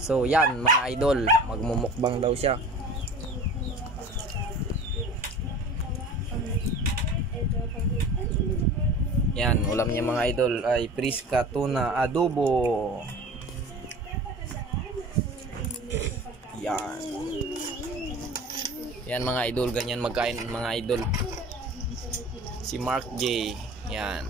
So yan mga idol, magmumukbang daw siya. Yan, ulam niya mga idol ay priska tuna adobo. Yan. Yan mga idol, ganyan magkain mga idol. Si Mark J. Yan.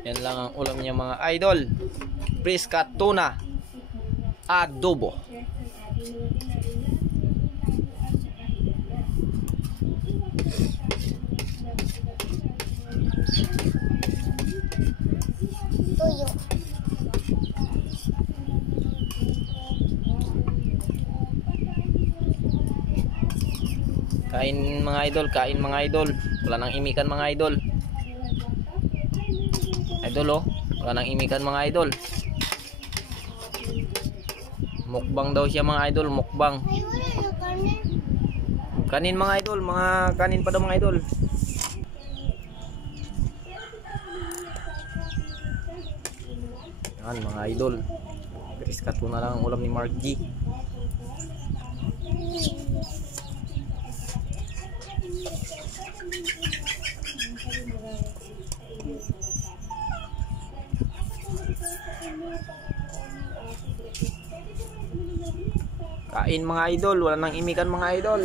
Yan lang ang ulam niya mga idol. Priska tuna adobo. Tuyo. Kain mga idol, kain mga idol. Wala nang imikan mga idol. Idol oh, wala nang imikan mga idol. Mukbang daw siya mga idol, mukbang. Kanin mga idol, mga kanin pa daw mga idol. Yan mga idol. Priska tuna lang ang ulam ni Mark G. Kain mga idol, wala nang imikan mga idol.